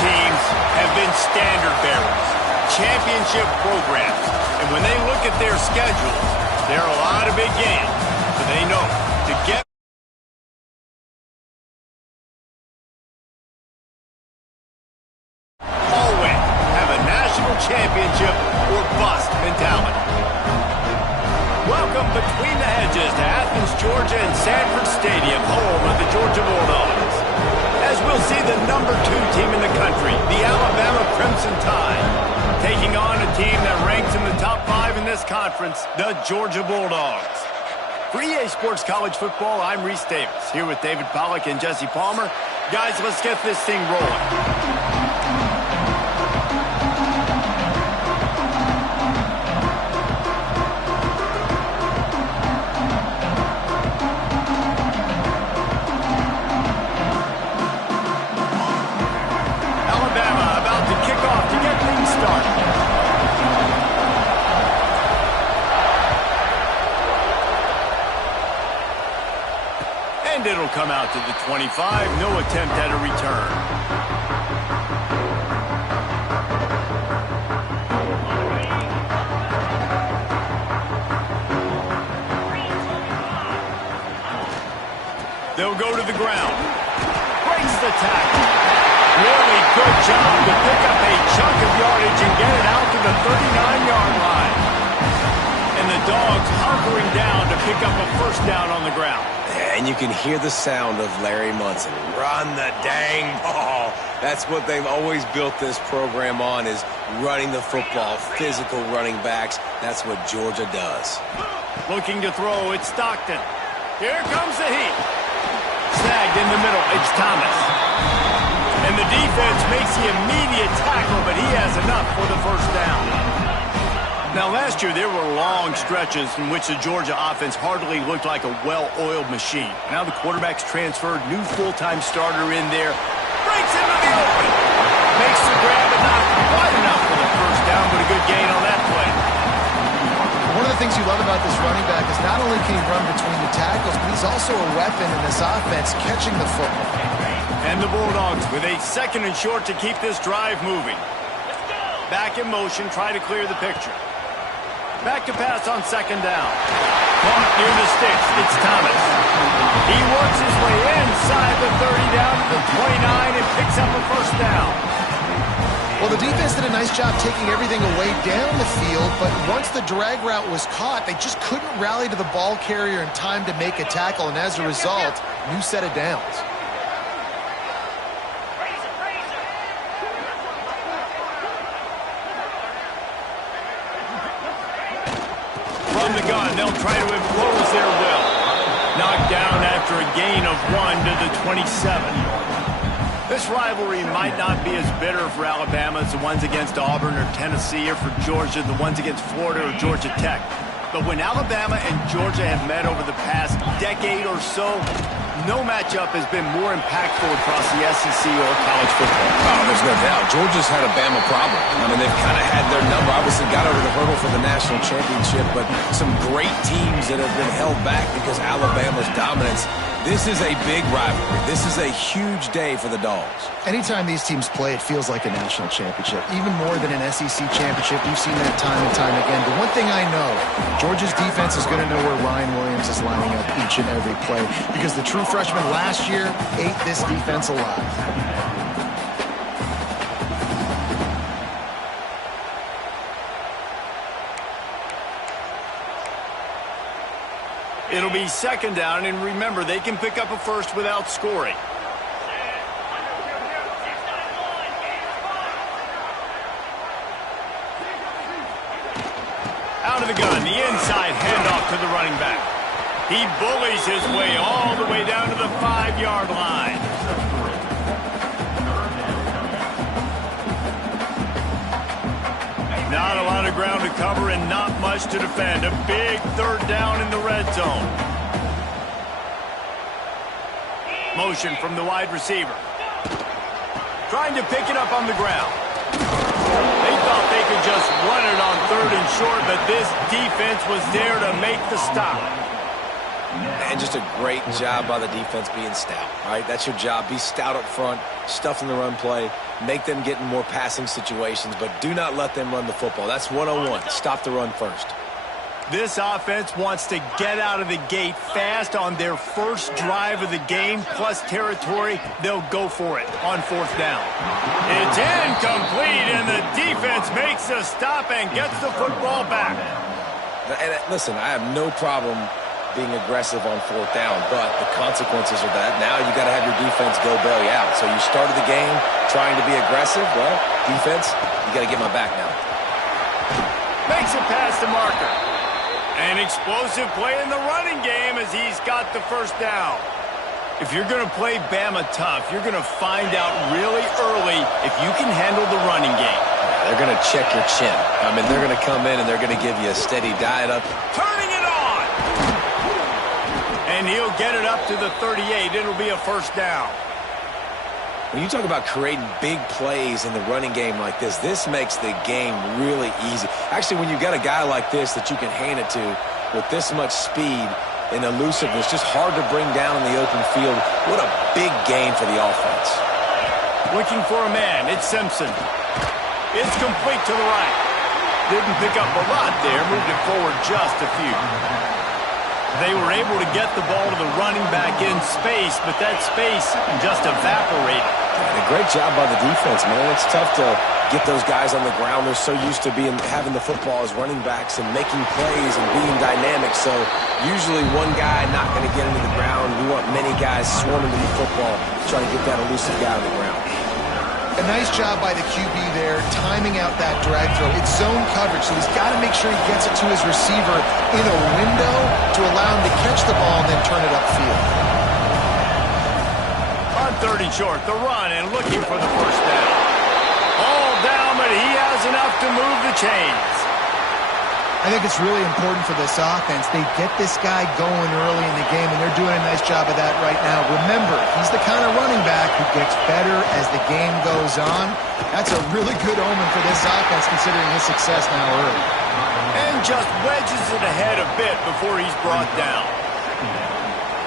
teams have been standard bearers, championship programs. And when they look at their schedules, there are a lot of big games. But they know to get always have a national championship or bust mentality. Welcome between the hedges to Athens, Georgia and Sanford Stadium, home of the Georgia Bulldogs. As we'll see the number 2 team in the country, the Alabama Crimson Tide, taking on a team that ranks in the top 5 in this conference, the Georgia Bulldogs. For EA Sports College Football, I'm Reese Davis, here with David Pollack and Jesse Palmer. Guys, let's get this thing rolling. And it'll come out to the 25. No attempt at a return. They'll go to the ground. Breaks the tackle. Really good job to pick up a chunk of yardage and get it out to the 39-yard line. And the Dogs hunkering down to pick up a first down on the ground. And you can hear the sound of Larry Munson. Run the dang ball. That's what they've always built this program on, is running the football, physical running backs. That's what Georgia does. Looking to throw, it's Stockton. Here comes the heat. Snagged in the middle, it's Thomas. And the defense makes the immediate tackle, but he has enough for the first down. Now, last year, there were long stretches in which the Georgia offense hardly looked like a well-oiled machine. Now the quarterback's transferred, new full-time starter in there. Breaks into the open. Makes the grab, but not quite enough for the first down, but a good gain on that play. One of the things you love about this running back is not only can he run between the tackles, but he's also a weapon in this offense, catching the football. And the Bulldogs with a second and short to keep this drive moving. Back in motion, try to clear the picture. Back to pass on second down. Caught near the sticks. It's Thomas. He works his way inside the 30 down to the 29 and picks up a first down. Well, the defense did a nice job taking everything away down the field, but once the drag route was caught, they just couldn't rally to the ball carrier in time to make a tackle, and as a result, new set of downs. From the gun, they'll try to impose their will. Knocked down after a gain of 1 to the 27. This rivalry might not be as bitter for Alabama as the ones against Auburn or Tennessee, or for Georgia, the ones against Florida or Georgia Tech. But when Alabama and Georgia have met over the past decade or so, no matchup has been more impactful across the SEC or college football. Oh, there's no doubt. Georgia's had a Bama problem. I mean, they've kind of had their number. Obviously got over the hurdle for the national championship, but some great teams that have been held back because Alabama's dominance. This is a big rivalry. This is a huge day for the Dogs. Anytime these teams play, it feels like a national championship. Even more than an SEC championship. We've seen that time and time again. But one thing I know, Georgia's defense is going to know where Ryan Williams is lining up each and every play, because the true freshman last year ate this defense alive. It'll be second down, and remember, they can pick up a first without scoring. Out of the gun, the inside handoff to the running back. He bullies his way all the way down to the 5-yard line. Not a lot of ground to cover and not much to defend. A big third down in the red zone. Motion from the wide receiver. Trying to pick it up on the ground. They thought they could just run it on third and short, but this defense was there to make the stop. And just a great job by the defense being stout, all right? That's your job. Be stout up front, stuff in the run play, make them get in more passing situations, but do not let them run the football. That's one-on-one. Stop the run first. This offense wants to get out of the gate fast on their first drive of the game, plus territory. They'll go for it on fourth down. It's incomplete, and the defense makes a stop and gets the football back. And listen, I have no problem being aggressive on fourth down, but the consequences of that, now you got to have your defense go bail you out. So you started the game trying to be aggressive. Well, defense, you got to get my back now. Makes it past the marker. An explosive play in the running game as he's got the first down. If you're going to play Bama tough, you're going to find out really early if you can handle the running game. They're going to check your chin. I mean, they're going to come in and they're going to give you a steady diet up. Turning it on! And he'll get it up to the 38. It'll be a first down. When you talk about creating big plays in the running game like this makes the game really easy. Actually, when you've got a guy like this that you can hand it to with this much speed and elusiveness, just hard to bring down in the open field, what a big gain for the offense. Looking for a man, it's Simpson. It's complete to the right. Didn't pick up a lot there, moved it forward just a few. They were able to get the ball to the running back in space, but that space just evaporated. And a great job by the defense, man. It's tough to get those guys on the ground. They're so used to having the football as running backs and making plays and being dynamic. So usually one guy not going to get into the ground. We want many guys swarming to the football, trying to get that elusive guy on the ground. A nice job by the QB there, timing out that drag throw. It's zone coverage, so he's got to make sure he gets it to his receiver in a window to allow him to catch the ball and then turn it upfield. On third and short, the run and looking for the first down. All down, but he has enough to move the chains. I think it's really important for this offense. They get this guy going early in the game, and they're doing a nice job of that right now. Remember, he's the kind of running back who gets better as the game goes on. That's a really good omen for this offense, considering his success now early. And just wedges it ahead a bit before he's brought down.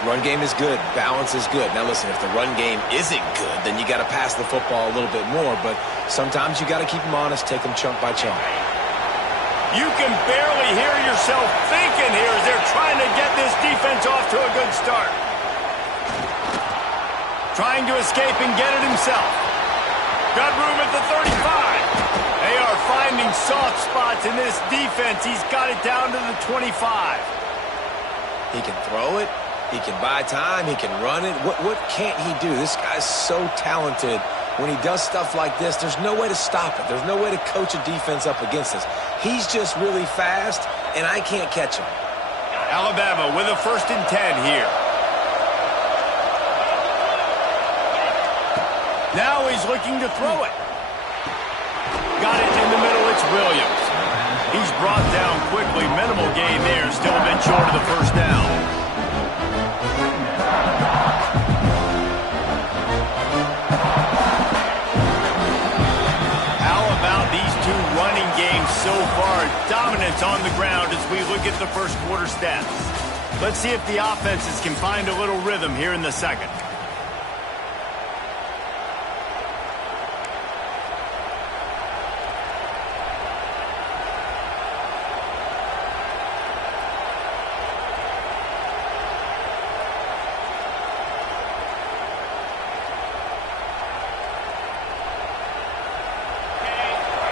Run game is good. Balance is good. Now, listen, if the run game isn't good, then you got to pass the football a little bit more. But sometimes you got to keep them honest, take them chunk by chunk. You can barely hear yourself thinking here as they're trying to get this defense off to a good start. Trying to escape and get it himself. Got room at the 35. They are finding soft spots in this defense. He's got it down to the 25. He can throw it. He can buy time. He can run it. What can't he do? This guy's so talented. When he does stuff like this, there's no way to stop it. There's no way to coach a defense up against this. He's just really fast, and I can't catch him. Alabama with a 1st and 10 here. Now he's looking to throw it. Got it in the middle. It's Williams. He's brought down quickly. Minimal gain there. Still a bit short of the first down. So far, dominance on the ground as we look at the first quarter stats. Let's see if the offenses can find a little rhythm here in the second.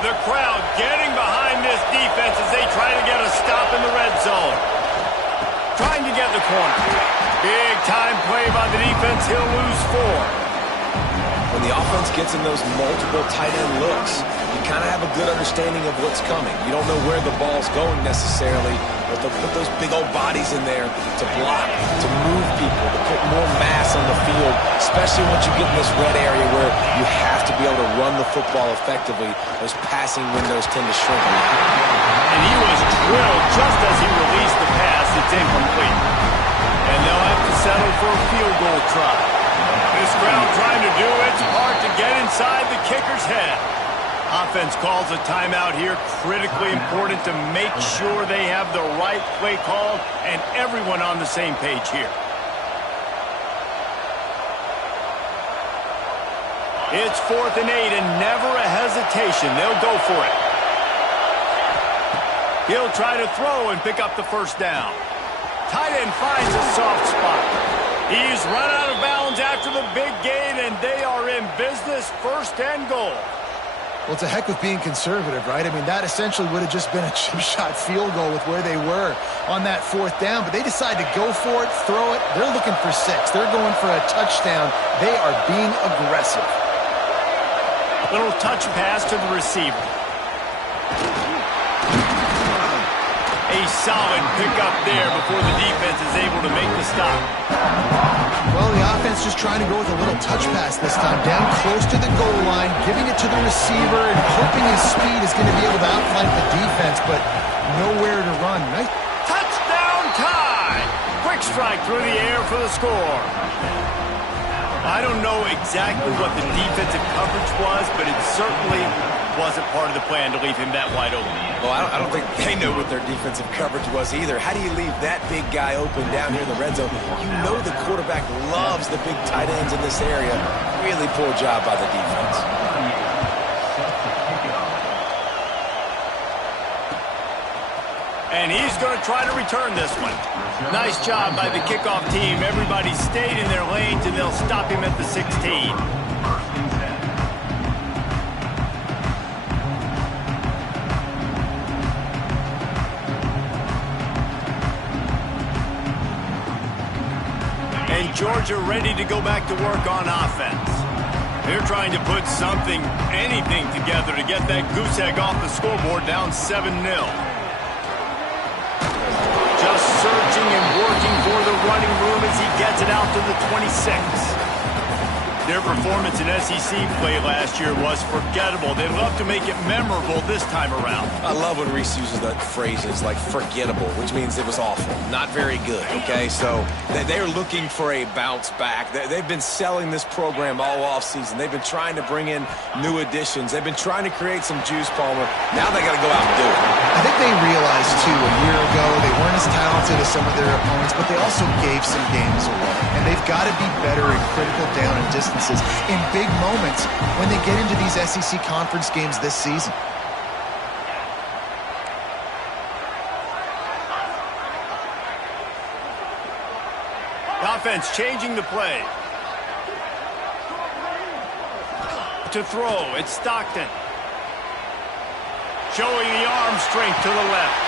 The crowd getting behind this defense as they try to get a stop in the red zone. Trying to get the corner. Big time play by the defense. He'll lose 4. When the offense gets in those multiple tight end looks, you kind of have a good understanding of what's coming. You don't know where the ball's going necessarily, but they'll put those big old bodies in there to block, to move people, to put more mass on the field, especially once you get in this red area where you have to be able to run the football effectively. Those passing windows tend to shrink. And he was drilled just as he released the pass. It's incomplete. And they'll have to settle for a field goal try. This crowd trying to do its part to get inside the kicker's head. Offense calls a timeout here. Critically important to make sure they have the right play called and everyone on the same page here. It's 4th and 8 and never a hesitation. They'll go for it. He'll try to throw and pick up the first down. Tight end finds a soft spot. He's run out of bounds after the big gain, and they are in business. 1st and goal. Well, it's a heck of being conservative, right? I mean, that essentially would have just been a chip shot field goal with where they were on that 4th down. But they decide to go for it, throw it. They're looking for 6. They're going for a touchdown. They are being aggressive. Little touch pass to the receiver. A solid pickup there before the defense is able to make the stop. Well, the offense just trying to go with a little touch pass this time. Down close to the goal line, giving it to the receiver and hoping his speed is going to be able to outflank the defense, but nowhere to run. Nice. Touchdown tie! Quick strike through the air for the score. I don't know exactly what the defensive coverage was, but it certainly wasn't part of the plan to leave him that wide open. Well, I don't think they know what their defensive coverage was either. How do you leave that big guy open down here in the red zone? You know the quarterback loves the big tight ends in this area. Really poor job by the defense. And he's going to try to return this one. Nice job by the kickoff team. Everybody stayed in their lanes, and they'll stop him at the 16. And Georgia ready to go back to work on offense. They're trying to put something, anything together to get that goose egg off the scoreboard down 7-0. Just searching and working for the running room as he gets it out to the 26. Their performance in SEC play last year was forgettable. They'd love to make it memorable this time around. I love when Reese uses that phrases like forgettable, which means it was awful, not very good, okay? So they're looking for a bounce back. They've been selling this program all offseason. They've been trying to bring in new additions. They've been trying to create some juice, Palmer. Now they got to go out and do it. I think they realized, too, a year ago they weren't as talented as some of their opponents, but they also gave some games away. And they've got to be better in critical down and distances in big moments when they get into these SEC conference games this season. The offense changing the play. To throw, it's Stockton. Showing the arm strength to the left.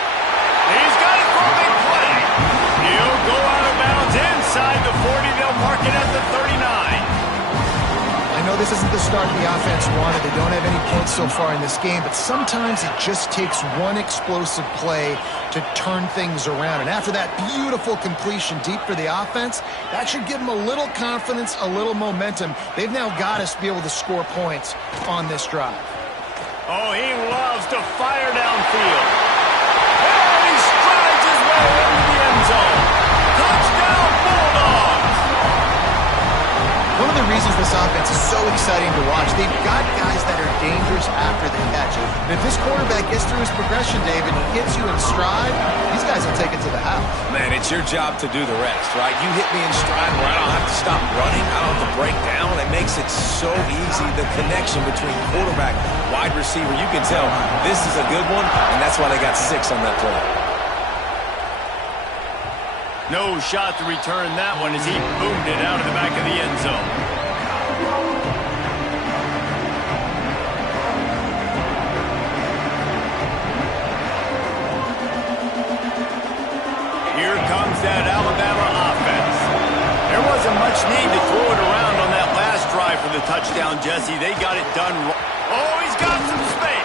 He's got it for a big play. He'll go out of bounds inside the 40. They'll mark it at the 39. I know this isn't the start the offense wanted. They don't have any points so far in this game, but sometimes it just takes one explosive play to turn things around. And after that beautiful completion deep for the offense, that should give them a little confidence, a little momentum. They've now got us to be able to score points on this drive. Oh, he loves to fire downfield. And he strides his way into the end zone. Touchdown, Bulldogs! One of the reasons this offense is so exciting to watch, they've got guys that are dangerous after the catch. And if this quarterback gets through his progression, David, and hits you in stride, these guys will take it to the house. Man, it's your job to do the rest, right? You hit me in stride where I don't have to stop running. I don't have to break down. It makes it so easy. The connection between quarterback, wide receiver, you can tell this is a good one, and that's why they got 6 on that play. No shot to return that one as he boomed it out of the back of the end zone. Here comes that Alabama offense. There wasn't much need to throw it around on that last drive for the touchdown, Jesse. They got it done. Oh, he's got some space.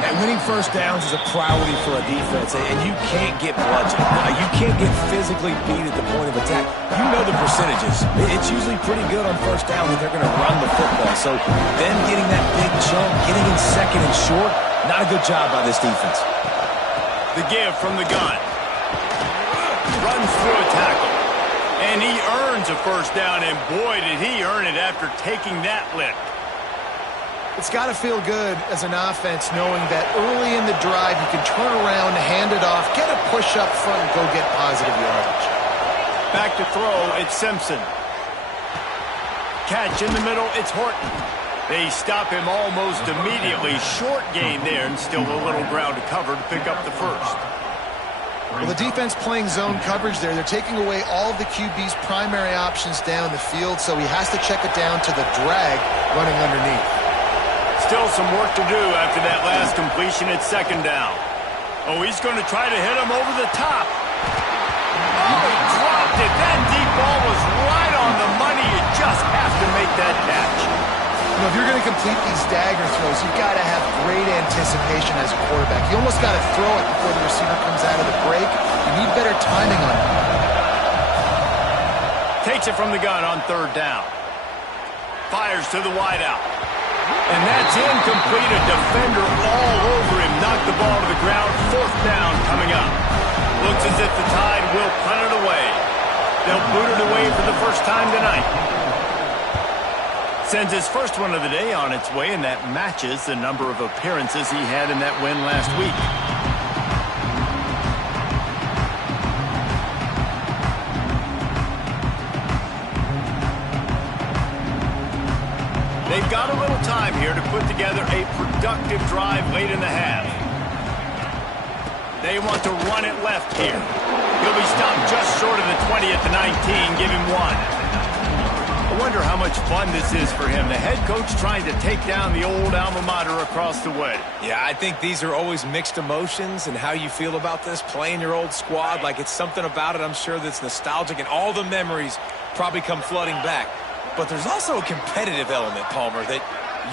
And winning first downs is a priority for a defense, and you can't get bludgeoned. You can't get physically beat at the point of attack. You know the percentages. It's usually pretty good on first down that they're going to run the football. So them getting that big chunk, getting in second and short, not a good job by this defense. The give from the gun. Runs through a tackle. And he earns a first down, and boy, did he earn it after taking that lift. It's got to feel good as an offense knowing that early in the drive you can turn around, hand it off, get a push up front, and go get positive yardage. Back to throw, it's Simpson. Catch in the middle, it's Horton. They stop him almost immediately. Short gain there, and still a little ground to cover to pick up the first. Well, the defense playing zone coverage there. They're taking away all of the QB's primary options down the field, so he has to check it down to the drag running underneath. Still some work to do after that last completion at second down. Oh, he's going to try to hit him over the top. Oh, he dropped it. That deep ball was right on the money. You just have to make that catch. You know, if you're going to complete these dagger throws, you've got to have great anticipation as a quarterback. You almost got to throw it before the receiver comes out of the break. You need better timing on it. Takes it from the gun on third down. Fires to the wideout. And that's incomplete. A defender all over him. Knocked the ball to the ground. Fourth down coming up. Looks as if the Tide will punt it away. They'll boot it away for the first time tonight. Sends his first one of the day on its way, and that matches the number of appearances he had in that win last week. They've got a little time here to put together a productive drive late in the half. They want to run it left here. He'll be stopped just short of the 20 at the 19. Give him one. I wonder how much fun this is for him. The head coach trying to take down the old alma mater across the way. Yeah, I think these are always mixed emotions and how you feel about this, playing your old squad. Like, it's something about it, I'm sure, that's nostalgic, and all the memories probably come flooding back. But there's also a competitive element, Palmer, that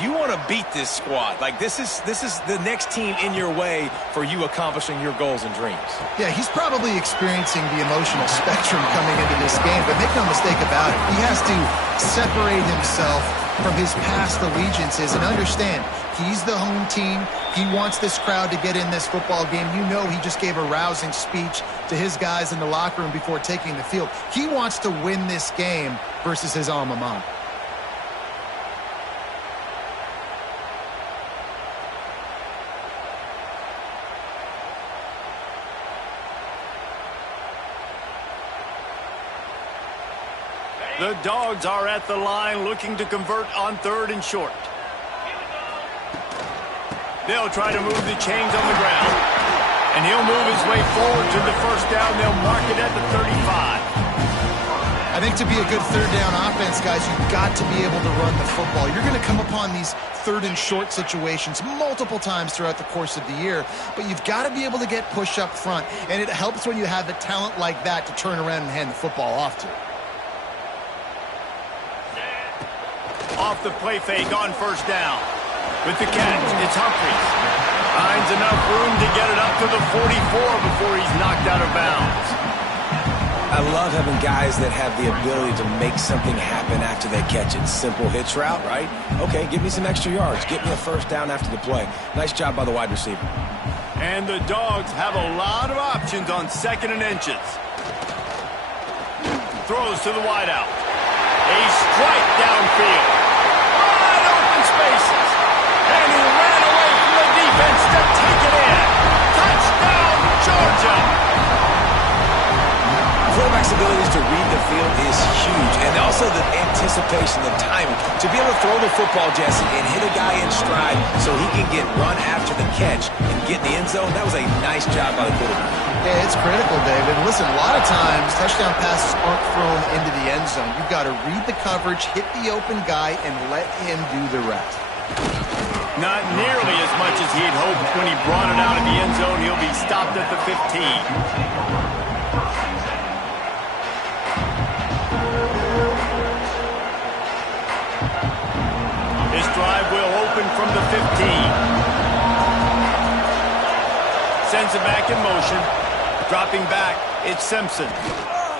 you want to beat this squad. Like, this is the next team in your way for you accomplishing your goals and dreams. Yeah, he's probably experiencing the emotional spectrum coming into this game, but make no mistake about it. He has to separate himself from his past allegiances and understand he's the home team. He wants this crowd to get in this football game. You know, he just gave a rousing speech to his guys in the locker room before taking the field. He wants to win this game versus his alma mater. The Dogs are at the line looking to convert on third and short. They'll try to move the chains on the ground. And he'll move his way forward to the first down. They'll mark it at the 35. I think to be a good third down offense, guys, you've got to be able to run the football. You're going to come upon these third and short situations multiple times throughout the course of the year, but you've got to be able to get push up front, and it helps when you have the talent like that to turn around and hand the football off to. Off the play fake on first down. With the catch, it's Humphries. Finds enough room to get it up to the 44 before he's knocked out of bounds. I love having guys that have the ability to make something happen after they catch it. Simple hitch route, right? Okay, give me some extra yards. Get me a first down after the play. Nice job by the wide receiver. And the Dogs have a lot of options on second and inches. Throws to the wideout. A strike downfield. Wide open spaces. And he ran away from the defense to take it in. Touchdown, Georgia. Quarterback's abilities to read the field is huge, and also the anticipation, the timing. To be able to throw the football, Jesse, and hit a guy in stride so he can get run after the catch and get in the end zone, that was a nice job by the quarterback. Yeah, it's critical, David. Listen, a lot of times touchdown passes aren't thrown into the end zone. You've got to read the coverage, hit the open guy, and let him do the rest. Not nearly as much as he had hoped when he brought it out of the end zone. He'll be stopped at the 15. This drive will open from the 15. Sends it back in motion. Dropping back, it's Simpson.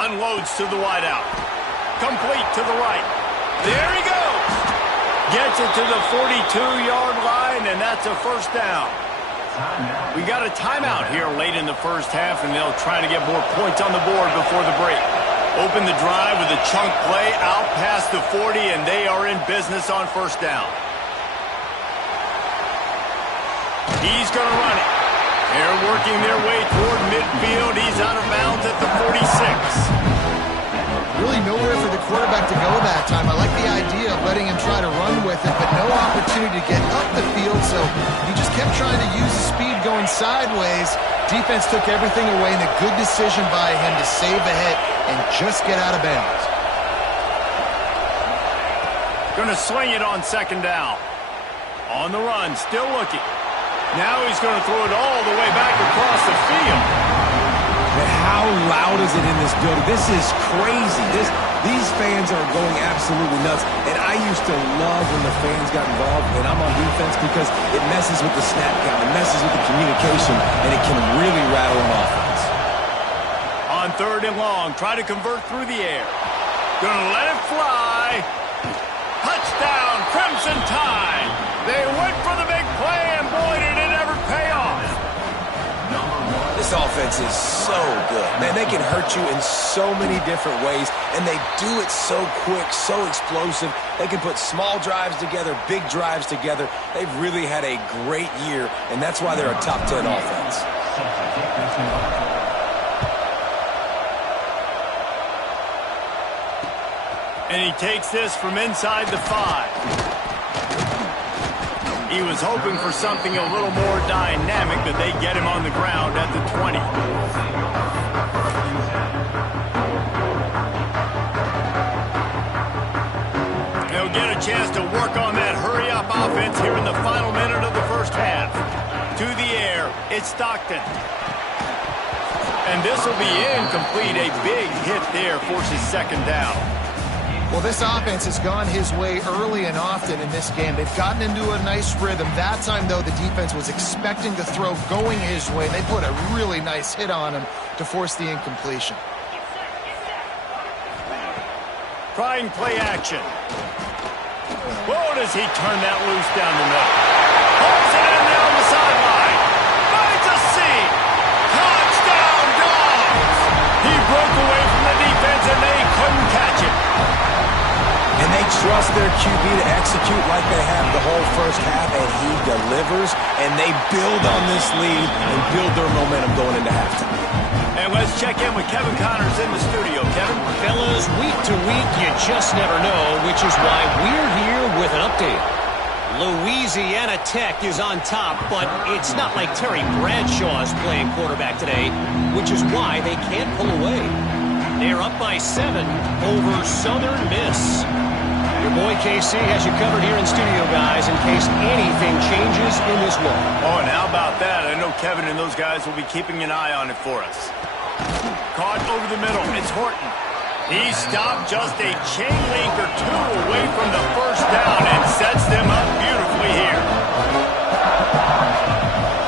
Unloads to the wideout. Complete to the right. There he goes. Gets it to the 42-yard line, and that's a first down. We got a timeout here late in the first half, and they'll try to get more points on the board before the break. Open the drive with a chunk play out past the 40, and they are in business on first down. He's going to run it. They're working their way toward midfield. He's out of bounds at the 46. Really nowhere for the quarterback to go that time. I like the idea of letting him try to run with it, but no opportunity to get up the field, so he just kept trying to use the speed going sideways. Defense took everything away, and a good decision by him to save a hit and just get out of bounds. Going to swing it on second down. On the run, still looking. Now he's going to throw it all the way back across the field. How loud is it in this building? This is crazy. These fans are going absolutely nuts. And I used to love when the fans got involved when I'm on defense because it messes with the snap count. It messes with the communication, and it can really rattle an offense. On third and long, try to convert through the air. Gonna let it fly. Touchdown, Crimson Tide. They went for the big play, and boy, did it ever pay off. This offense is so good. Man, they can hurt you in so many different ways, and they do it so quick, so explosive. They can put small drives together, big drives together. They've really had a great year, and that's why they're a top 10 offense. And he takes this from inside the 5. He was hoping for something a little more dynamic, that they get him on the ground at the 20. They'll get a chance to work on that hurry-up offense here in the final minute of the first half. To the air, it's Stockton. And this will be incomplete. A big hit there forces second down. Well, this offense has gone his way early and often in this game. They've gotten into a nice rhythm. That time, though, the defense was expecting the throw going his way. They put a really nice hit on him to force the incompletion. Trying play action. Whoa, does he turn that loose down the middle? Pulls it in there on the sideline. Finds a seam. Touchdown, Dogs! He broke away from the defense, and they couldn't catch it. And they trust their QB to execute like they have the whole first half, and he delivers, and they build on this lead and build their momentum going into halftime. And let's check in with Kevin Connors in the studio. Kevin? Fellas, week to week, you just never know, which is why we're here with an update. Louisiana Tech is on top, but it's not like Terry Bradshaw is playing quarterback today, which is why they can't pull away. They're up by 7 over Southern Miss. Your boy KC has you covered here in studio, guys, in case anything changes in this one. Oh, and how about that? I know Kevin and those guys will be keeping an eye on it for us. Caught over the middle. It's Horton. He stopped just a chain link or 2 away from the first down and sets them up beautifully here.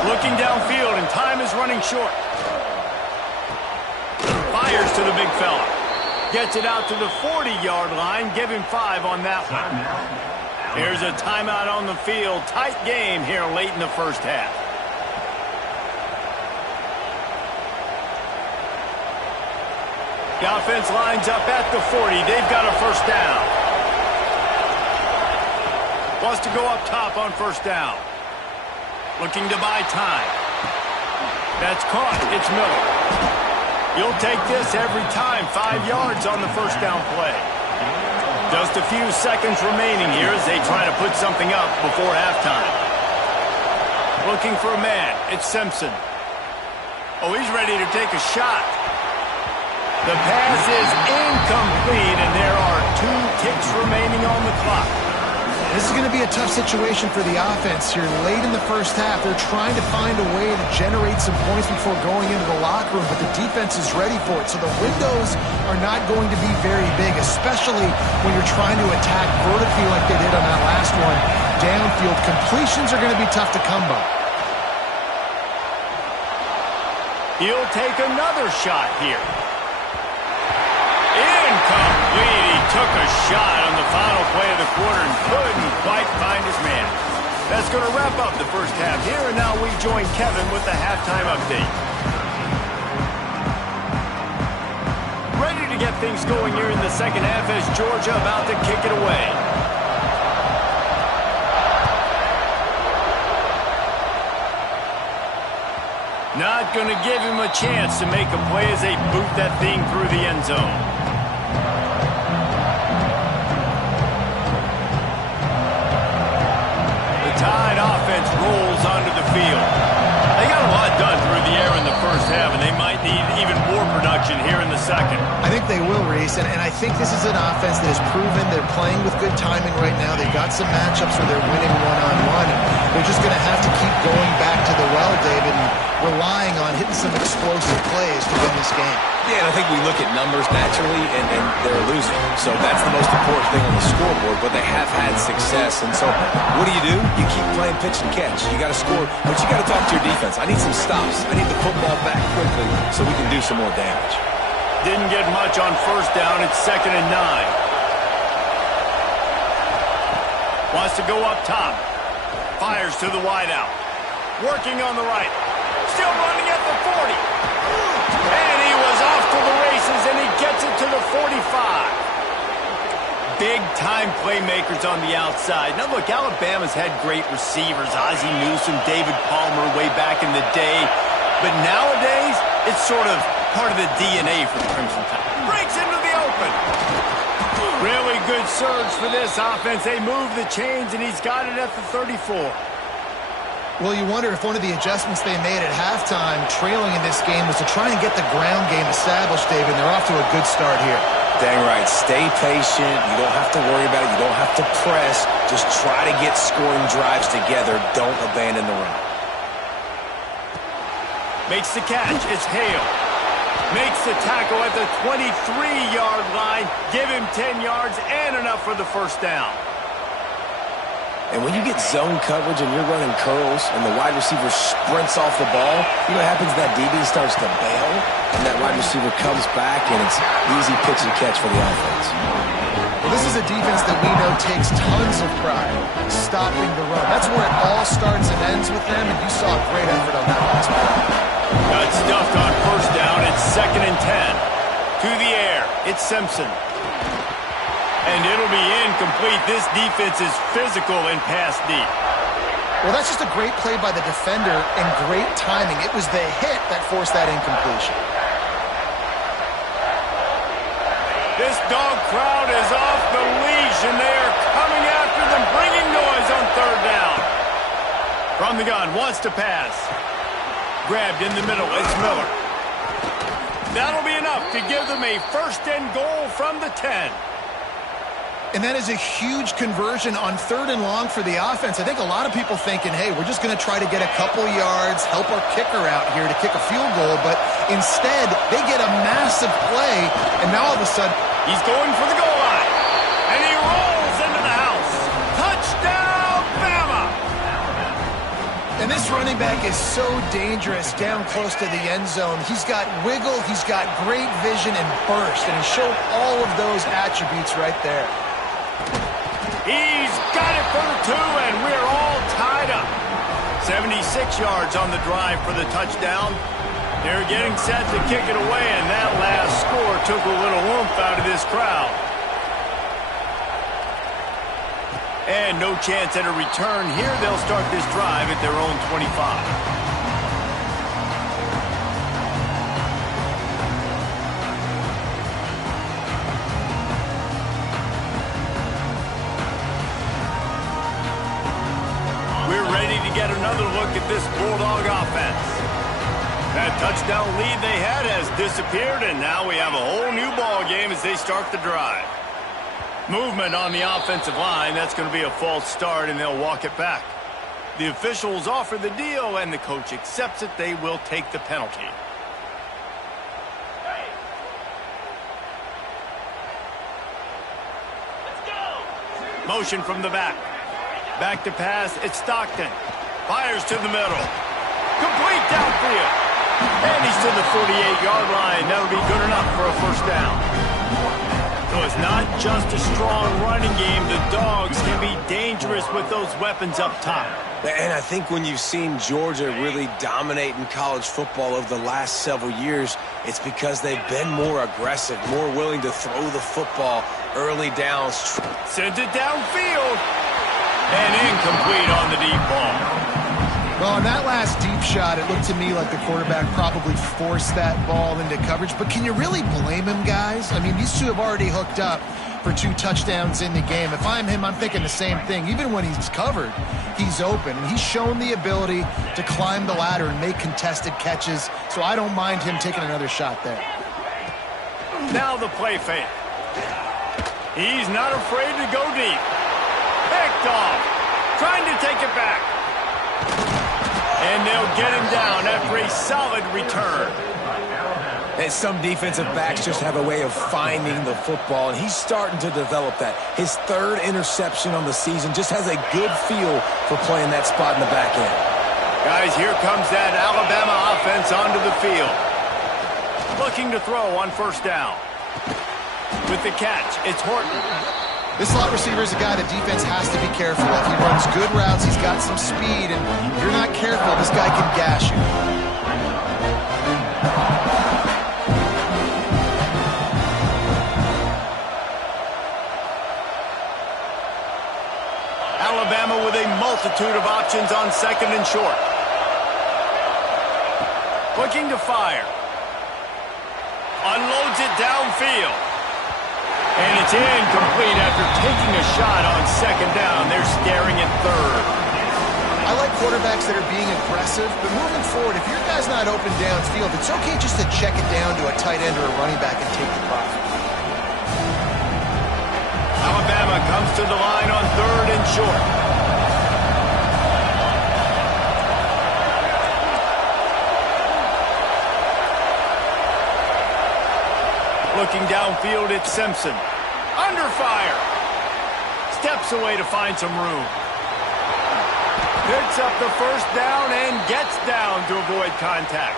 Looking downfield, and time is running short. Fires to the big fella. Gets it out to the 40-yard line. Give him 5 on that one. Here's a timeout on the field. Tight game here late in the first half. The offense lines up at the 40. They've got a first down. Wants to go up top on first down. Looking to buy time. That's caught. It's Miller. You'll take this every time. 5 yards on the first down play. Just a few seconds remaining here as they try to put something up before halftime. Looking for a man. It's Simpson. Oh, he's ready to take a shot. The pass is incomplete, and there are 2 ticks remaining on the clock. This is going to be a tough situation for the offense here late in the first half. They're trying to find a way to generate some points before going into the locker room, but the defense is ready for it. So the windows are not going to be very big, especially when you're trying to attack vertically like they did on that last one. Downfield completions are going to be tough to come by. He'll take another shot here. Incomplete. He took a shot on the final play of the quarter and couldn't quite find his man. That's going to wrap up the first half here, and now we join Kevin with the halftime update. Ready to get things going here in the second half as Georgia about to kick it away. Not going to give him a chance to make a play as they boot that thing through the end zone. The Tide offense rolls onto the field. They got a lot done through the air in the first half, and they might need even more production here in the second. I think they will, Reese, and I think this is an offense that has proven they're playing with good timing right now. They've got some matchups where they're winning one-on-one, and they're just going to have to keep going back to the well, David, and relying on hitting some explosive plays to win this game. Yeah, and I think we look at numbers naturally, and they're losing. So that's the most important thing on the scoreboard, but they have had success. And so what do? You keep playing pitch and catch. You got to score, but you got to talk to your defense. I need some stops. I need the football back quickly so we can do some more damage. Didn't get much on first down. It's 2nd and 9. Wants to go up top. Fires to the wideout. Working on the right. Still running at the 40. And he was off to the races, and he gets it to the 45. Big-time playmakers on the outside. Now, look, Alabama's had great receivers. Ozzie Newsome, David Palmer way back in the day. But nowadays, it's sort of part of the DNA for the Crimson Tide. Breaks into the open. Really good surge for this offense. They move the chains, and he's got it at the 34. Well, you wonder if one of the adjustments they made at halftime, trailing in this game, was to try and get the ground game established, David. They're off to a good start here. Dang right. Stay patient. You don't have to worry about it. You don't have to press. Just try to get scoring drives together. Don't abandon the run. Makes the catch. It's Hale. Makes the tackle at the 23-yard line. Give him 10 yards and enough for the first down. And when you get zone coverage and you're running curls and the wide receiver sprints off the ball, you know what happens? That DB starts to bail, and that wide receiver comes back, and it's easy pitch and catch for the offense. Well, this is a defense that we know takes tons of pride stopping the run. That's where it all starts and ends with them, and you saw a great effort on that last play. Got stuffed on first down. It's 2nd and 10. To the air. It's Simpson. And it'll be incomplete. This defense is physical and pass deep. Well, that's just a great play by the defender and great timing. It was the hit that forced that incompletion. This dog crowd is off the leash, and they are coming after them, bringing noise on third down. From the gun, wants to pass. Grabbed in the middle. It's Miller. That'll be enough to give them a 1st and goal from the 10. And that is a huge conversion on 3rd and long for the offense. I think a lot of people thinking, hey, we're just going to try to get a couple yards, help our kicker out here to kick a field goal. But instead, they get a massive play, and now all of a sudden, he's going for the goal line. And he rolls into the house. Touchdown, Bama! And this running back is so dangerous down close to the end zone. He's got wiggle, he's got great vision and burst, and he showed all of those attributes right there. He's got it for the 2, and we're all tied up. 76 yards on the drive for the touchdown. They're getting set to kick it away, and that last score took a little oomph out of this crowd. And no chance at a return here. They'll start this drive at their own 25. Get another look at this Bulldog offense. That touchdown lead they had has disappeared, and now we have a whole new ball game as they start the drive. Movement on the offensive line. That's going to be a false start, and they'll walk it back. The officials offer the deal, and the coach accepts it. They will take the penalty. Let's go. Motion from the back. Back to pass. It's Stockton. Fires to the middle. Complete downfield. And he's to the 48-yard line. That'll be good enough for a first down. So it's not just a strong running game. The Dogs can be dangerous with those weapons up top. And I think when you've seen Georgia really dominate in college football over the last several years, it's because they've been more aggressive, more willing to throw the football early downs. Sends it downfield. And incomplete on the deep ball. Well, on that last deep shot, it looked to me like the quarterback probably forced that ball into coverage. But can you really blame him, guys? I mean, these two have already hooked up for 2 touchdowns in the game. If I'm him, I'm thinking the same thing. Even when he's covered, he's open. And he's shown the ability to climb the ladder and make contested catches. So I don't mind him taking another shot there. Now the play fake. He's not afraid to go deep. Picked off. Trying to take it back. And they'll get him down after a solid return. And some defensive backs just have a way of finding the football, and he's starting to develop that. His 3rd interception on the season, just has a good feel for playing that spot in the back end. Guys, here comes that Alabama offense onto the field. Looking to throw on 1st down. With the catch, it's Horton. This slot receiver is a guy the defense has to be careful of. He runs good routes, he's got some speed, and if you're not careful, this guy can gash you. Alabama with a multitude of options on 2nd and short. Looking to fire. Unloads it downfield. And it's incomplete after taking a shot on 2nd down. They're staring at 3rd. I like quarterbacks that are being aggressive, but moving forward, if your guy's not open downfield, it's okay just to check it down to a tight end or a running back and take the profit. Alabama comes to the line on 3rd and short. Looking downfield, it's Simpson. Under fire. Steps away to find some room. Picks up the 1st down and gets down to avoid contact.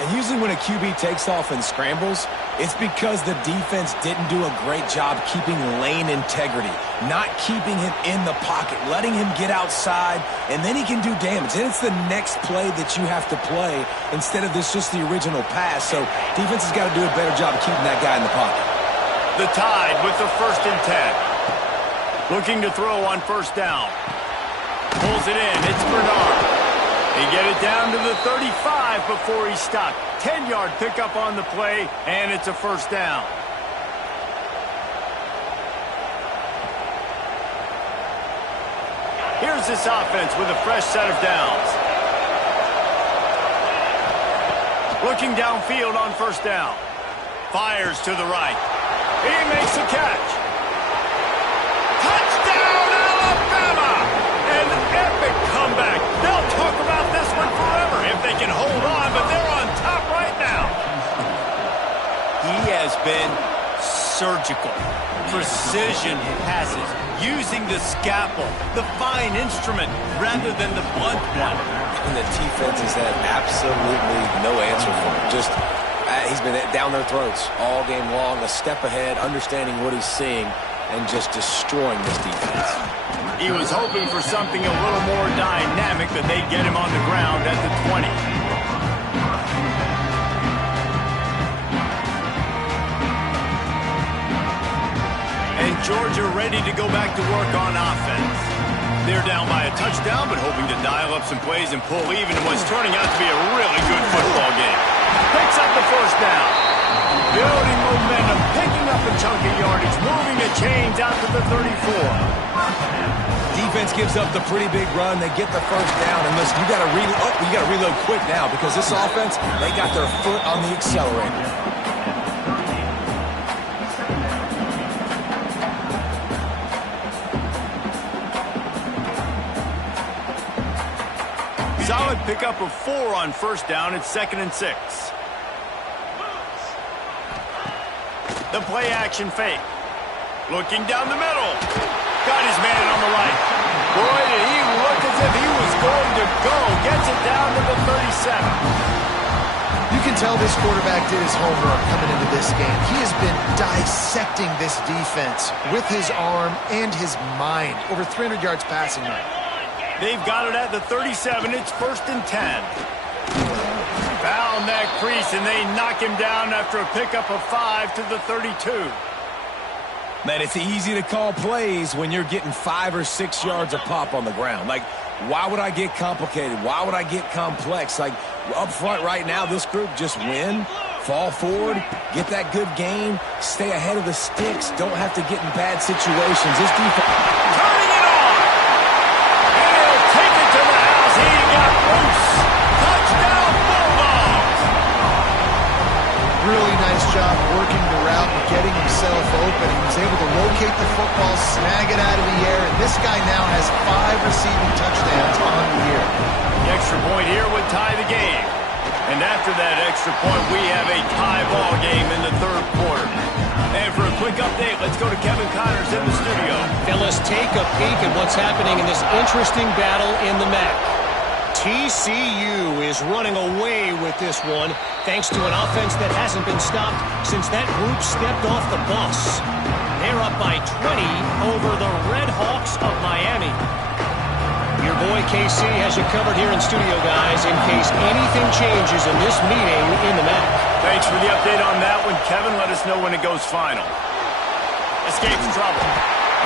And usually when a QB takes off and scrambles, it's because the defense didn't do a great job keeping lane integrity, not keeping him in the pocket, letting him get outside, and then he can do damage. And it's the next play that you have to play instead of this just the original pass. So defense has got to do a better job of keeping that guy in the pocket. The Tide with the 1st and 10. Looking to throw on 1st down. Pulls it in. It's Bernard. They get it down to the 35 before he's stopped. 10-yard pickup on the play, and it's a 1st down. Here's this offense with a fresh set of downs. Looking downfield on 1st down. Fires to the right. He makes the catch. Touchdown, Alabama! An epic comeback. They'll talk about this one forever if they can hold on, but they're on top right now. He has been surgical. Precision passes, using the scalpel, the fine instrument, rather than the blunt one. And the defense has had absolutely no answer for him. Just, he's been down their throats all game long, a step ahead, understanding what he's seeing, and just destroying this defense. He was hoping for something a little more dynamic, that they'd get him on the ground at the 20. And Georgia ready to go back to work on offense. They're down by a touchdown, but hoping to dial up some plays and pull even in what's turning out to be a really good football game. Picks up the 1st down. Building momentum, picking up a chunk of yardage, moving the chains out to the 34. Defense gives up the pretty big run. They get the 1st down, and listen, you got to reload quick now because this offense, they got their foot on the accelerator. Solid pickup of 4 on 1st down. It's 2nd and 6. The play action fake. Looking down the middle. Got his man on the right. Boy, did he look as if he was going to go. Gets it down to the 37. You can tell this quarterback did his homework coming into this game. He has been dissecting this defense with his arm and his mind. Over 300 yards passing now. They've got it at the 37. It's 1st and 10. Found that crease, and they knock him down after a pickup of 5 to the 32. Man, it's easy to call plays when you're getting 5 or 6 yards a pop on the ground. Like, Why would I get complicated? Why would I get complex? Like, up front right now, this group just win, fall forward, get that good game, stay ahead of the sticks, don't have to get in bad situations. This defense... Turning it on! And he'll take it to the house. He got loose. Touchdown, Bulldogs! Really nice job working the route and getting himself open. He was able to locate the football, snag it out of the air, and this guy now has 5 receiving touchdowns on the year. The extra point here would tie the game. And after that extra point, we have a tie ball game in the third quarter. And for a quick update, let's go to Kevin Connors in the studio. Fellas, take a peek at what's happening in this interesting battle in the MAC. TCU is running away with this one, thanks to an offense that hasn't been stopped since that group stepped off the bus. They're up by 20 over the Red Hawks of Miami. Your boy KC has you covered here in studio, guys, in case anything changes in this meeting in the MAC. Thanks for the update on that one, Kevin. Let us know when it goes final. Escapes trouble.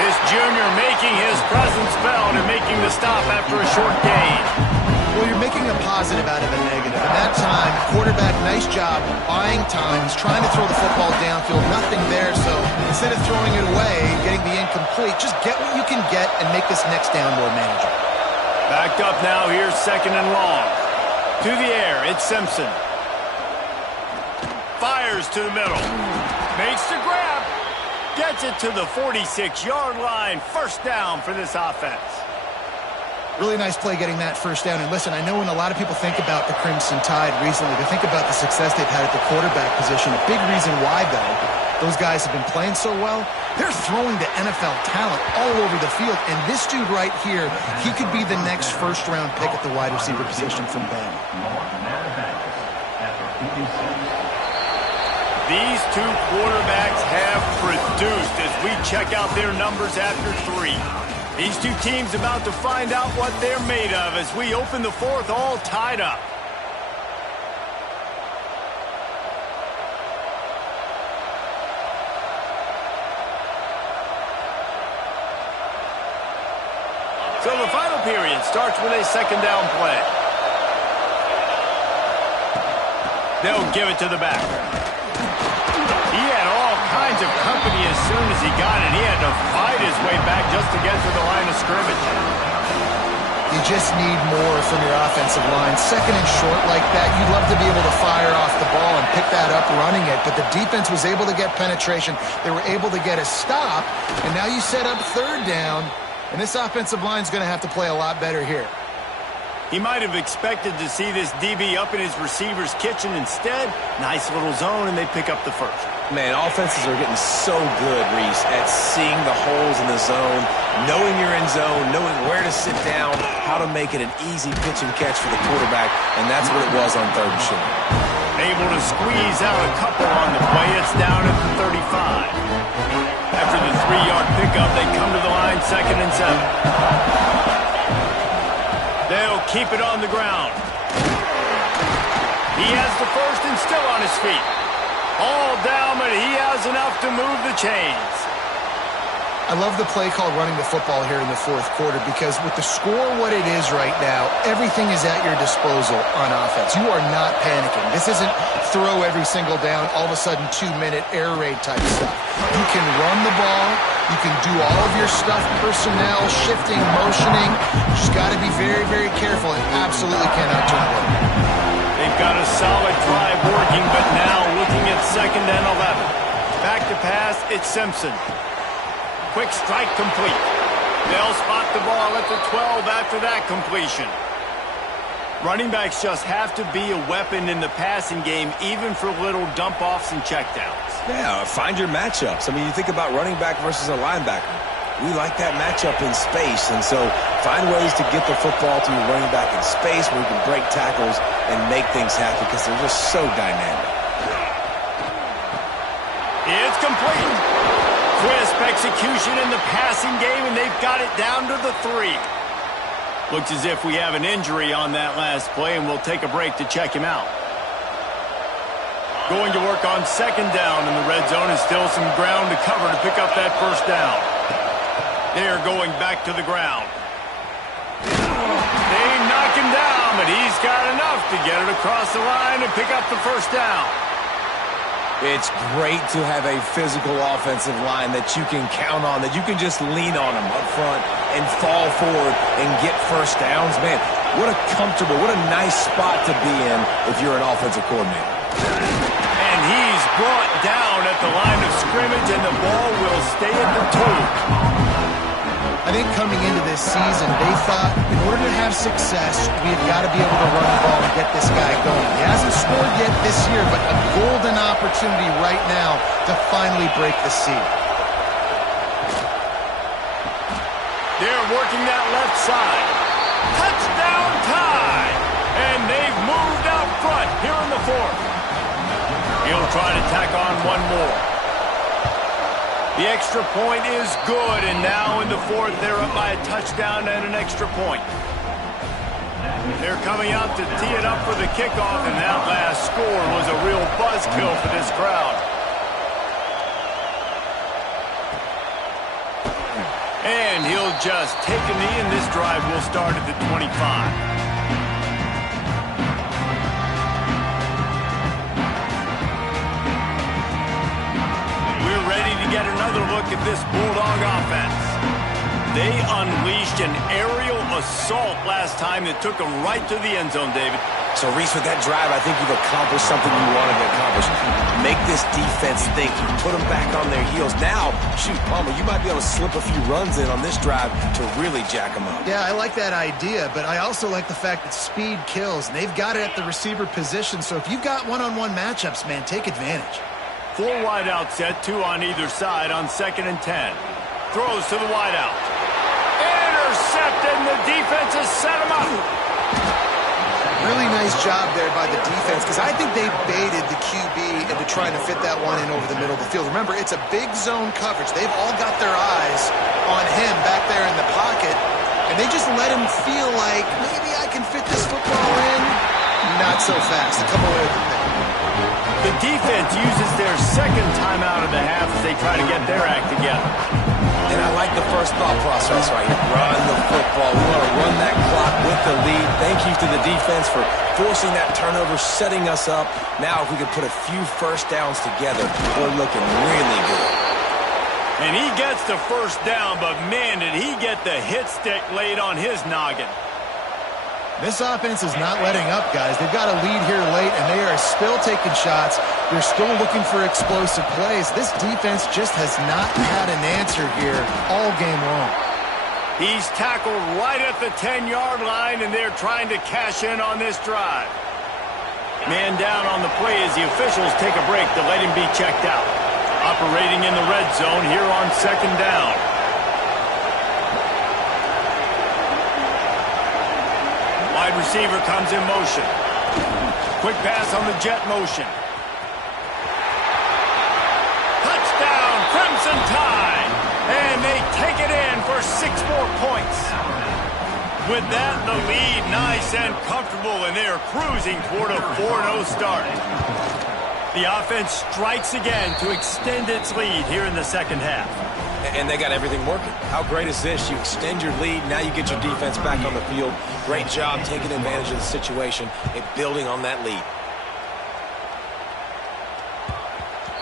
This junior making his presence felt and making the stop after a short gain. Well, you're making a positive out of a negative. And that time, quarterback, nice job buying time. He's trying to throw the football downfield. Nothing there, so instead of throwing it away, getting the incomplete, just get what you can get and make this next down more manageable. Backed up now, here's second and long. To the air, it's Simpson. Fires to the middle. Makes the grab. Gets it to the 46-yard line. First down for this offense. Really nice play getting that first down. And listen, I know when a lot of people think about the Crimson Tide recently, they think about the success they've had at the quarterback position. A big reason why, though, those guys have been playing so well, they're throwing to NFL talent all over the field. And this dude right here, he could be the next first-round pick at the wide receiver position from Bama. These two quarterbacks have produced as we check out their numbers after 3. These two teams about to find out what they're made of as we open the fourth all tied up. So the final period starts with a second down play. They'll give it to the back. He had all kinds of company as soon as he got it. He had to fight his way back just to get to the line of scrimmage. You just need more from your offensive line. Second and short like that, you'd love to be able to fire off the ball and pick that up running it. But the defense was able to get penetration. They were able to get a stop. And now you set up third down. And this offensive line is going to have to play a lot better here. He might have expected to see this DB up in his receiver's kitchen. Instead, nice little zone, and they pick up the first. Man, offenses are getting so good, Reese, at seeing the holes in the zone, knowing you're in zone, knowing where to sit down, how to make it an easy pitch and catch for the quarterback, and that's what it was on third and short. Able to squeeze out a couple on the play. It's down at the 35. After the 3-yard pickup, they come to the line, 2nd and 7. They'll keep it on the ground. He has the first and still on his feet. All down, but he has enough to move the chains. I love the play called running the football here in the fourth quarter because with the score what it is right now, everything is at your disposal on offense. You are not panicking. This isn't throw every single down, all of a sudden 2-minute air raid type stuff. You can run the ball. You can do all of your stuff, personnel, shifting, motioning. You just got to be very, very careful and absolutely cannot turn it over. They've got a solid drive working, but now looking at 2nd and 11. Back to pass, it's Simpson. Quick strike complete. They'll spot the ball at the 12 after that completion. Running backs just have to be a weapon in the passing game, even for little dump-offs and checkdowns. Yeah, find your matchups. I mean, you think about running back versus a linebacker. We like that matchup in space, and so find ways to get the football to your running back in space where you can break tackles and make things happen because they're just so dynamic. It's complete. Crisp execution in the passing game, and they've got it down to the 3. Looks as if we have an injury on that last play, and we'll take a break to check him out. Going to work on 2nd down in the red zone, and still some ground to cover to pick up that first down. They're going back to the ground. to get it across the line and pick up the first down. It's great to have a physical offensive line that you can count on, that you can just lean on them up front and fall forward and get first downs. Man, what a comfortable, what a nice spot to be in if you're an offensive coordinator. And he's brought down at the line of scrimmage, and the ball will stay at the 2. I think coming into this season, they thought in order to have success, we've got to be able to run the ball and get this guy going. He hasn't scored yet this year, but a golden opportunity right now to finally break the seal. They're working that left side. Touchdown tie! And they've moved out front here in the 4th. He'll try to tack on one more. The extra point is good, and now in the 4th, they're up by a touchdown and an extra point. They're coming out to tee it up for the kickoff, and that last score was a real buzzkill for this crowd. And he'll just take a knee, and this drive will start at the 25. Get another look at this Bulldog offense. They unleashed an aerial assault last time that took them right to the end zone, David. So, Reese, with that drive, I think you've accomplished something you wanted to accomplish. Make this defense think. You put them back on their heels. Now, shoot, Palmer, you might be able to slip a few runs in on this drive to really jack them up. Yeah, I like that idea, but I also like the fact that speed kills, and they've got it at the receiver position. So if you've got one-on-one matchups, man, take advantage. 4 wide out set, 2 on either side on 2nd and 10. Throws to the wide out. Intercepted, and the defense has set him up. Really nice job there by the defense, because I think they baited the QB into trying to fit that one in over the middle of the field. Remember, it's a big zone coverage. They've all got their eyes on him back there in the pocket, and they just let him feel like, maybe I can fit this football in. Not so fast. A couple of The defense uses their second timeout of the half as they try to get their act together. And I like the first thought process right here. Run the football. We want to run that clock with the lead. Thank you to the defense for forcing that turnover, setting us up. Now if we can put a few first downs together, we're looking really good. And he gets the first down, but man, did he get the hit stick laid on his noggin. This offense is not letting up, guys. They've got a lead here late, and they are still taking shots. They're still looking for explosive plays. This defense just has not had an answer here all game long. He's tackled right at the 10-yard line, and they're trying to cash in on this drive. Man down on the play as the officials take a break to let him be checked out. Operating in the red zone here on 2nd down. Wide receiver comes in motion. Quick pass on the jet motion. Touchdown, Crimson Tide! And they take it in for 6 more points. With that, the lead nice and comfortable, and they're cruising toward a 4-0 start. The offense strikes again to extend its lead here in the second half. And they got everything working. How great is this? You extend your lead, now you get your defense back on the field. Great job taking advantage of the situation and building on that lead.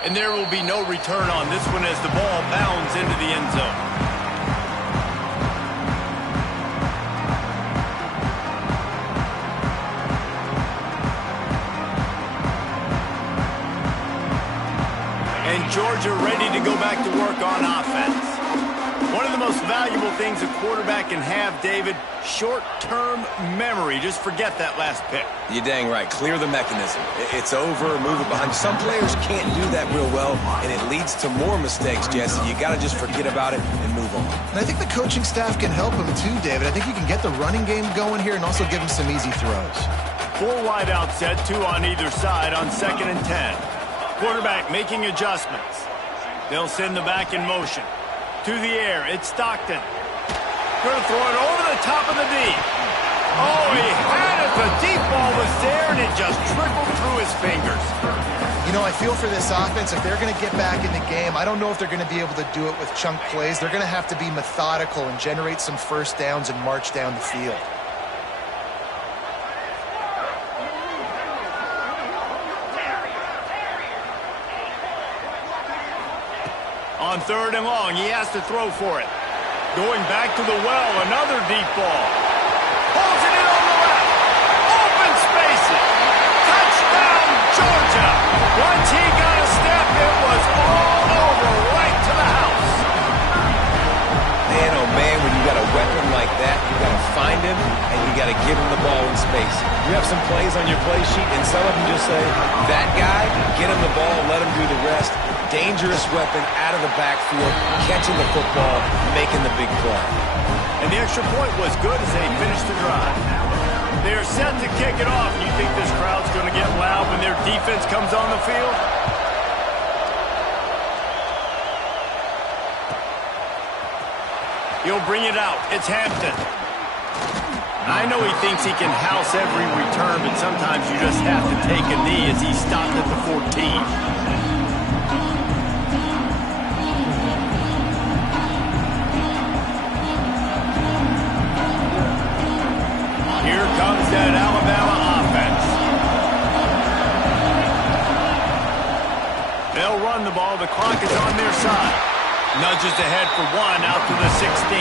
And there will be no return on this one as the ball bounds into the end zone. And Georgia ready to go back to work on offense. One of the most valuable things a quarterback can have, David, short-term memory. Just forget that last pick. You're dang right. Clear the mechanism. It's over, move it behind. Some players can't do that real well, and it leads to more mistakes, Jesse. You got to just forget about it and move on. And I think the coaching staff can help him too, David. I think you can get the running game going here and also give him some easy throws. 4 wide out set, 2 on either side on 2nd and 10. Quarterback making adjustments. They'll send the back in motion. To the air, it's Stockton. Going to throw it over the top of the deep. Oh, he had it. The deep ball was there, and it just trickled through his fingers. You know, I feel for this offense, if they're going to get back in the game, I don't know if they're going to be able to do it with chunk plays. They're going to have to be methodical and generate some first downs and march down the field. On 3rd and long, he has to throw for it. Going back to the well, another deep ball. Pulls it in on the left. Open spaces. Touchdown, Georgia. Once he got a step, it was all over, right to the house. Man, oh man, when you got a weapon like that, you got to find him, and you got to give him the ball in space. You have some plays on your play sheet, and some of them just say, that guy, get him the ball, let him do the rest. Dangerous weapon out of the backfield, catching the football, making the big play. And the extra point was good as they finished the drive. They're set to kick it off. You think this crowd's going to get loud when their defense comes on the field? He'll bring it out. It's Hampton. I know he thinks he can house every return, but sometimes you just have to take a knee as he stopped at the 14. Here comes that Alabama offense. They'll run the ball. The clock is on their side. Nudges ahead for 1 out to the 16.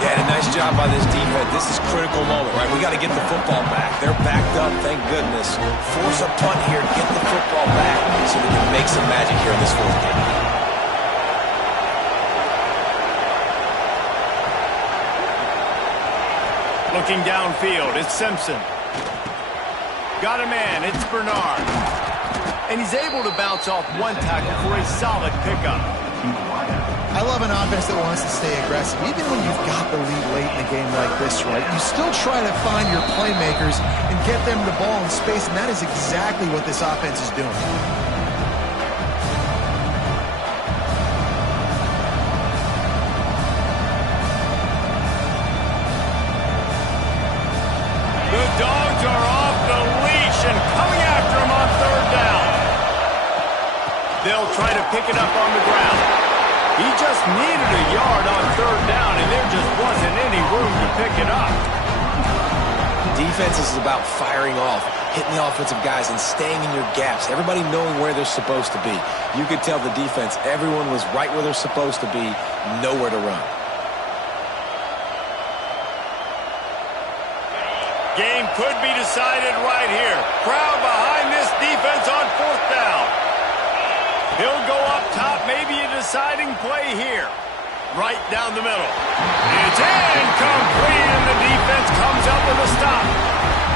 Yeah, and a nice job by this defense. This is a critical moment, right? We got to get the football back. They're backed up, thank goodness. Force a punt here, get the football back so we can make some magic here in this 4th game. Looking downfield, it's Simpson. Got a man, it's Bernard. And he's able to bounce off one tackle for a solid pickup. I love an offense that wants to stay aggressive. Even when you've got the lead late in a game like this, right, you still try to find your playmakers and get them the ball in space, and that is exactly what this offense is doing. The Dogs are off the leash and coming after him on 3rd down. They'll try to pick it up on the ground. He just needed a yard on 3rd down, and there just wasn't any room to pick it up. Defense is about firing off, hitting the offensive guys, and staying in your gaps. Everybody knowing where they're supposed to be. You could tell the defense, everyone was right where they're supposed to be, nowhere to run. Game could be decided right here. Crowd behind this defense on 4th down. He'll go up top, maybe a deciding play here. Right down the middle. It's incomplete, and the defense comes up with a stop.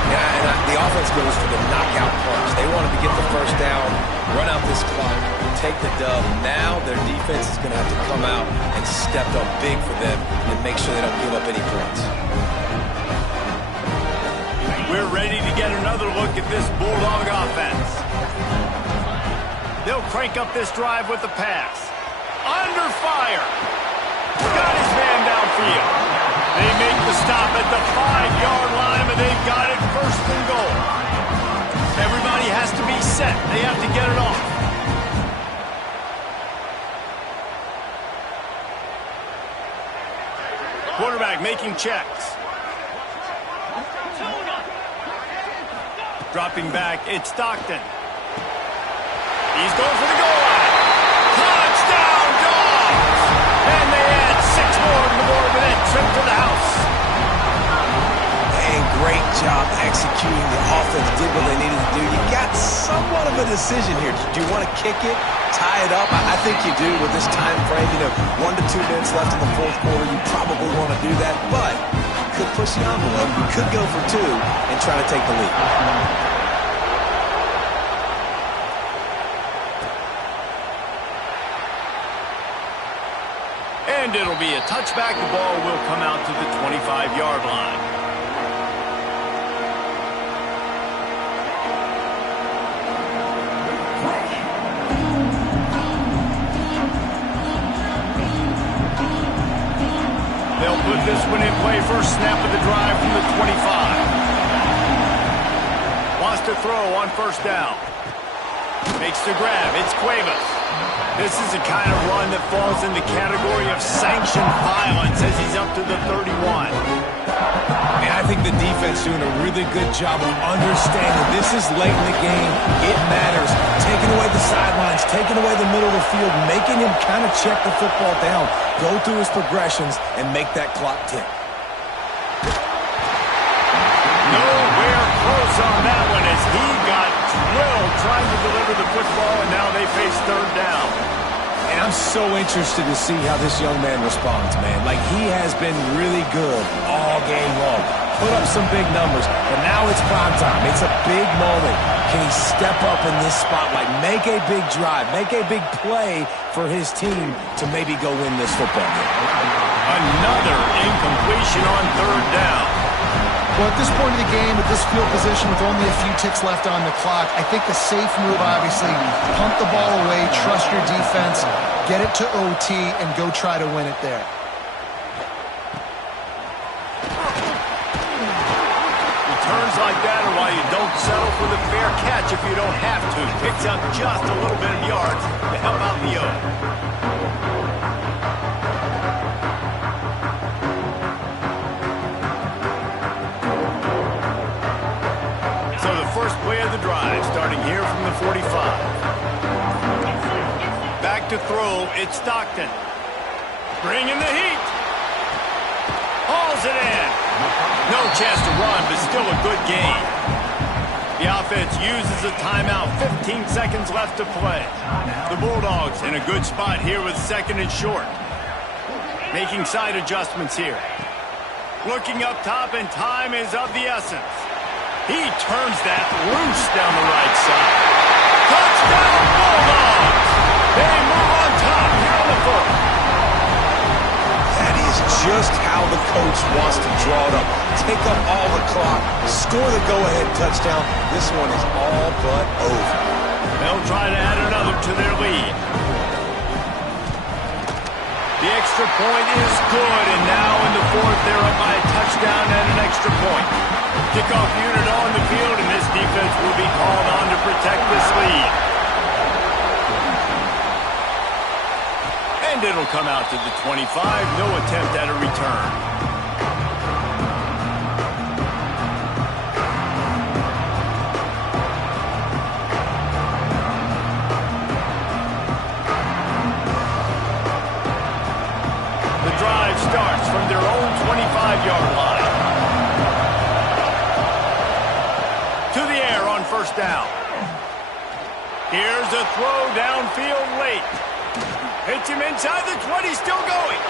Yeah, and the offense goes for the knockout punch. They wanted to get the 1st down, run out this clock, take the dub. Now their defense is going to have to come out and step up big for them and make sure they don't give up any points. We're ready to get another look at this Bulldog offense. They'll crank up this drive with the pass. Under fire. Got his man downfield. They make the stop at the 5-yard line, and they've got it 1st and goal. Everybody has to be set. They have to get it off. Quarterback making checks. Dropping back, it's Stockton. He's going for the goal line. Touchdown, Dogs! And they add 6 more to the board with that trip to the house. And great job executing. The offense did what they needed to do. You got somewhat of a decision here. Do you want to kick it, tie it up? I think you do with this time frame. 1 to 2 minutes left in the 4th quarter. You probably want to do that, but you could push the envelope. You could go for 2 and try to take the lead. And it'll be a touchback. The ball will come out to the 25-yard line. They'll put this one in play. First snap of the drive from the 25. Wants to throw on 1st down. Makes the grab. It's Cuevas. This is the kind of run that falls in the category of sanctioned violence as he's up to the 31. Man, I I think the defense doing a really good job of understanding this is late in the game. It matters. Taking away the sidelines, taking away the middle of the field, making him kind of check the football down, go through his progressions, and make that clock tick. Nowhere close on that one as he got drilled trying to deliver the football, and now they face third down. And I'm so interested to see how this young man responds, man. Like, he has been really good all game long. Put up some big numbers, but now it's prime time. It's a big moment. Can he step up in this spotlight, make a big drive, make a big play for his team to maybe go win this football game? Another incompletion on third down. Well, at this point of the game, at this field position with only a few ticks left on the clock, I think the safe move, obviously, punt the ball away, trust your defense, get it to OT, and go try to win it there. Returns like that are why you don't settle for the fair catch if you don't have to. Picks up just a little bit of yards to help out the O. First play of the drive, starting here from the 45. Back to throw, it's Stockton. Bringing the heat. Hauls it in. No chance to run, but still a good game. The offense uses a timeout, 15 seconds left to play. The Bulldogs in a good spot here with second and short. Making side adjustments here. Looking up top, and time is of the essence. He turns that loose down the right side. Touchdown, Bulldogs! They move on top here on the fourth. That is just how the coach wants to draw it up. Take up all the clock, score the go-ahead touchdown. This one is all but over. They'll try to add another to their lead. The extra point is good, and now in the fourth, they're up by a touchdown and an extra point. Kickoff unit on the field, and this defense will be called on to protect this lead. And it'll come out to the 25. No attempt at a return. The drive starts from their own 25-yard line. First down. Here's a throw downfield late. Hits him inside the 20, still going.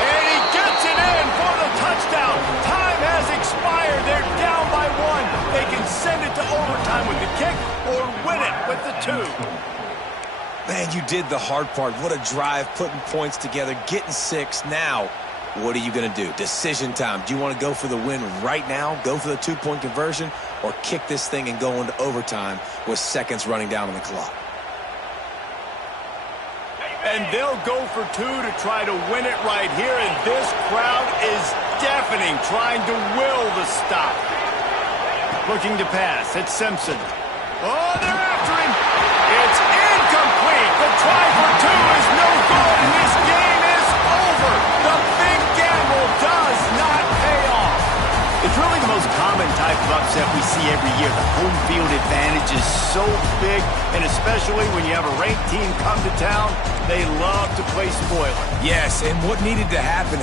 And he gets it in for the touchdown. Time has expired. They're down by one. They can send it to overtime with the kick or win it with the two. Man, you did the hard part. What a drive, putting points together, getting six. Now, what are you going to do? Decision time. Do you want to go for the win right now, go for the two-point conversion, or kick this thing and go into overtime with seconds running down on the clock? And they'll go for two to try to win it right here, and this crowd is deafening, trying to will the stop. Looking to pass, it's Simpson. Oh, they're after him. It's incomplete. The try for two is no good, and this game is over. The big gamble does not pay off. It's really the most common type of upset we see every year. The home field advantage is so big, and especially when you have a ranked team come to town, they love to play spoiler. Yes, and what needed to happen